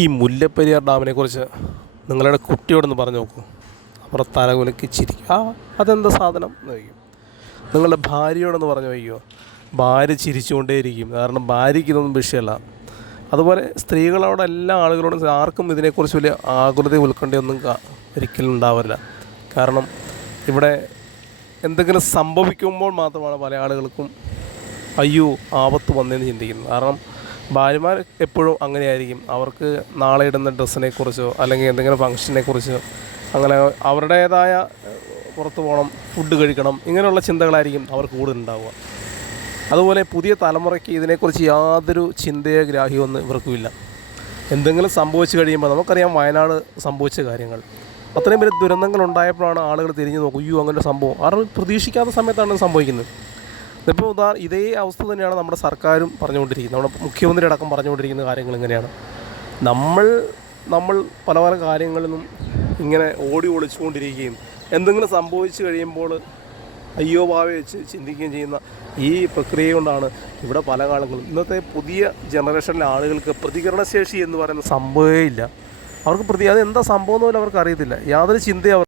ഈ മുല്ലപ്പെരിയാർ ഡാമിനെ കുറിച്ച് നിങ്ങളുടെ കുട്ടിയോടൊന്ന് പറഞ്ഞു നോക്കൂ. അവർ തലകുലക്കി ചിരിക്കും ആ അതെന്താ സാധനം എന്ന് ചോദിക്കും. നിങ്ങളുടെ ഭാര്യയോടൊന്ന് പറഞ്ഞു വയ്ക്കുമോ ഭാര്യ ചിരിച്ചുകൊണ്ടേയിരിക്കും. കാരണം ഭാര്യയ്ക്ക് ഇതൊന്നും വിഷയമല്ല. അതുപോലെ സ്ത്രീകളോട് എല്ലാ ആളുകളോടും ആർക്കും ഇതിനെക്കുറിച്ച് വലിയ ആകുലത ഉൾക്കണ്ടൊന്നും ഒരിക്കലും ഉണ്ടാവില്ല കാരണം ഇവിടെ എന്തെങ്കിലും സംഭവിക്കുമ്പോൾ മാത്രമാണ് പല ആളുകൾക്കും അയ്യോ ആപത്ത് വന്നതെന്ന് ചിന്തിക്കുന്നത്. കാരണം ഭാര്യമാർ എപ്പോഴും അങ്ങനെയായിരിക്കും. അവർക്ക് നാളെ ഇടുന്ന ഡ്രസ്സിനെ കുറിച്ചോ അല്ലെങ്കിൽ എന്തെങ്കിലും ഫംഗ്ഷനെ കുറിച്ചോ അങ്ങനെ അവരുടേതായ പുറത്തു പോകണം ഫുഡ് കഴിക്കണം ഇങ്ങനെയുള്ള ചിന്തകളായിരിക്കും അവർക്ക് കൂടുതൽ ഉണ്ടാവുക അതുപോലെ പുതിയ തലമുറയ്ക്ക് ഇതിനെക്കുറിച്ച് യാതൊരു ചിന്തയോ ഗ്രാഹ്യമൊന്നും ഇവർക്കുമില്ല. എന്തെങ്കിലും സംഭവിച്ചു കഴിയുമ്പോൾ നമുക്കറിയാം വയനാട് സംഭവിച്ച കാര്യങ്ങൾ. അത്രയും വലിയ ദുരന്തങ്ങൾ ഉണ്ടായപ്പോഴാണ് ആളുകൾ തിരിഞ്ഞു നോക്കും അയ്യോ അങ്ങനെ സംഭവം. ആരും പ്രതീക്ഷിക്കാത്ത സമയത്താണ് സംഭവിക്കുന്നത്. ഇപ്പോൾ ഉദാ ഇതേ അവസ്ഥ തന്നെയാണ് നമ്മുടെ സർക്കാരും പറഞ്ഞുകൊണ്ടിരിക്കുന്നത്. നമ്മുടെ മുഖ്യമന്ത്രി അടക്കം പറഞ്ഞുകൊണ്ടിരിക്കുന്ന കാര്യങ്ങൾ ഇങ്ങനെയാണ്. നമ്മൾ നമ്മൾ പല പല കാര്യങ്ങളിലും ഇങ്ങനെ ഓടി ഒളിച്ചുകൊണ്ടിരിക്കുകയും എന്തെങ്കിലും സംഭവിച്ചു കഴിയുമ്പോൾ അയ്യോ ഭാവി വെച്ച് ചിന്തിക്കുകയും ചെയ്യുന്ന ഈ പ്രക്രിയ കൊണ്ടാണ് ഇവിടെ പല കാലങ്ങളും ഇന്നത്തെ പുതിയ ജനറേഷനിലെ ആളുകൾക്ക് പ്രതികരണശേഷി എന്ന് പറയുന്ന സംഭവമേ ഇല്ല. അവർക്ക് പ്രതി അത് എന്താ സംഭവം പോലും അവർക്ക് അറിയത്തില്ല യാതൊരു ചിന്തയും അവർ